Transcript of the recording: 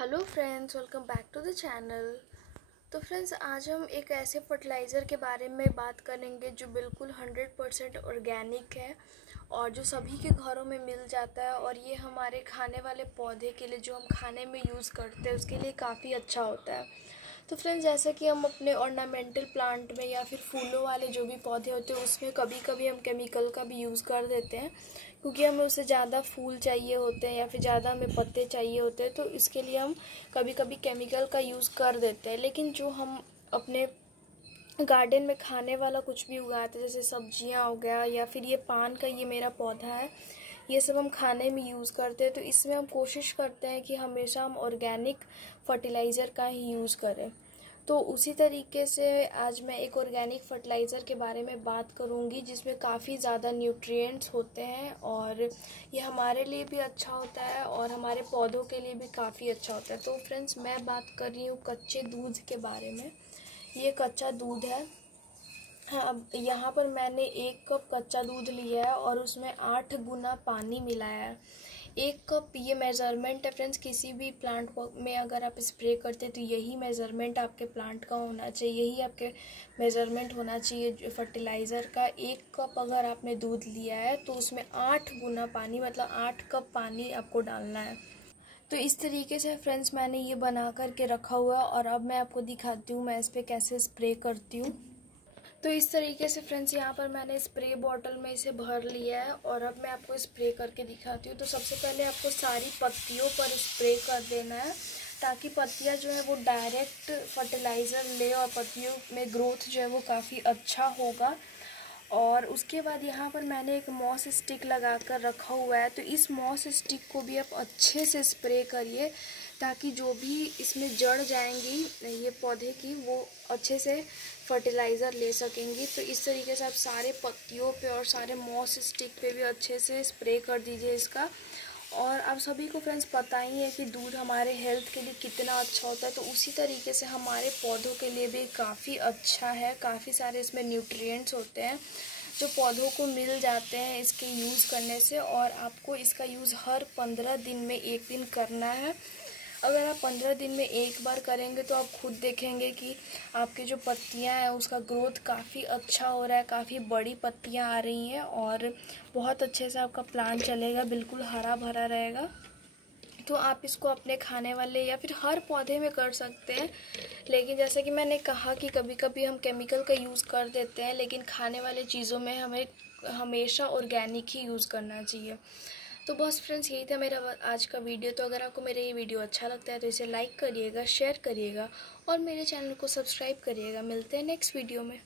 Hello friends, welcome back to the channel. तो friends, आज हम एक ऐसे फर्टिलाइज़र के बारे में बात करेंगे जो बिल्कुल 100% ऑर्गेनिक है और जो सभी के घरों में मिल जाता है। और ये हमारे खाने वाले पौधे के लिए, जो हम खाने में यूज़ करते हैं, उसके लिए काफ़ी अच्छा होता है। तो फ्रेंड्स, जैसा कि हम अपने ऑर्नामेंटल प्लांट में या फिर फूलों वाले जो भी पौधे होते हैं उसमें कभी कभी हम केमिकल का भी यूज़ कर देते हैं, क्योंकि हमें उससे ज़्यादा फूल चाहिए होते हैं या फिर ज़्यादा हमें पत्ते चाहिए होते हैं, तो इसके लिए हम कभी कभी केमिकल का यूज़ कर देते हैं। लेकिन जो हम अपने गार्डन में खाने वाला कुछ भी उगाते हैं, जैसे सब्जियां हो गया या फिर ये पान का ये मेरा पौधा है, ये सब हम खाने में यूज़ करते हैं। तो इसमें हम कोशिश करते हैं कि हमेशा हम ऑर्गेनिक फर्टिलाइज़र का ही यूज़ करें। तो उसी तरीके से आज मैं एक ऑर्गेनिक फर्टिलाइज़र के बारे में बात करूंगी जिसमें काफ़ी ज़्यादा न्यूट्रिएंट्स होते हैं और ये हमारे लिए भी अच्छा होता है और हमारे पौधों के लिए भी काफ़ी अच्छा होता है। तो फ्रेंड्स, मैं बात कर रही हूँ कच्चे दूध के बारे में। ये कच्चा दूध है। हाँ, अब यहाँ पर मैंने 1 कप कच्चा दूध लिया है और उसमें 8 गुना पानी मिलाया है। 1 कप ये मेज़रमेंट है फ्रेंड्स। किसी भी प्लांट में अगर आप स्प्रे करते तो यही मेज़रमेंट आपके प्लांट का होना चाहिए, यही आपके मेज़रमेंट होना चाहिए फर्टिलाइज़र का। 1 कप अगर आपने दूध लिया है तो उसमें 8 गुना पानी, मतलब 8 कप पानी आपको डालना है। तो इस तरीके से फ्रेंड्स मैंने ये बना करके रखा हुआ है और अब मैं आपको दिखाती हूँ मैं इस पर कैसे स्प्रे करती हूँ। तो इस तरीके से फ्रेंड्स यहाँ पर मैंने स्प्रे बॉटल में इसे भर लिया है और अब मैं आपको स्प्रे करके दिखाती हूँ। तो सबसे पहले आपको सारी पत्तियों पर स्प्रे कर देना है, ताकि पत्तियाँ जो है वो डायरेक्ट फर्टिलाइज़र ले और पत्तियों में ग्रोथ जो है वो काफ़ी अच्छा होगा। और उसके बाद यहाँ पर मैंने एक मॉस स्टिक लगा कर रखा हुआ है, तो इस मॉस स्टिक को भी आप अच्छे से स्प्रे करिए, ताकि जो भी इसमें जड़ जाएंगी ये पौधे की, वो अच्छे से फर्टिलाइज़र ले सकेंगी। तो इस तरीके से आप सारे पत्तियों पे और सारे मॉस स्टिक पे भी अच्छे से स्प्रे कर दीजिए इसका। और आप सभी को फ्रेंड्स पता ही है कि दूध हमारे हेल्थ के लिए कितना अच्छा होता है, तो उसी तरीके से हमारे पौधों के लिए भी काफ़ी अच्छा है। काफ़ी सारे इसमें न्यूट्रिएंट्स होते हैं जो पौधों को मिल जाते हैं इसके यूज़ करने से। और आपको इसका यूज़ हर 15 दिन में 1 दिन करना है। अगर आप 15 दिन में 1 बार करेंगे तो आप खुद देखेंगे कि आपकी जो पत्तियां हैं उसका ग्रोथ काफ़ी अच्छा हो रहा है, काफ़ी बड़ी पत्तियां आ रही हैं और बहुत अच्छे से आपका प्लांट चलेगा, बिल्कुल हरा भरा रहेगा। तो आप इसको अपने खाने वाले या फिर हर पौधे में कर सकते हैं। लेकिन जैसे कि मैंने कहा कि कभी कभी हम केमिकल का यूज़ कर देते हैं, लेकिन खाने वाले चीज़ों में हमें हमेशा ऑर्गेनिक ही यूज़ करना चाहिए। तो बस फ्रेंड्स, यही था मेरा आज का वीडियो। तो अगर आपको मेरा ये वीडियो अच्छा लगता है तो इसे लाइक करिएगा, शेयर करिएगा और मेरे चैनल को सब्सक्राइब करिएगा। मिलते हैं नेक्स्ट वीडियो में।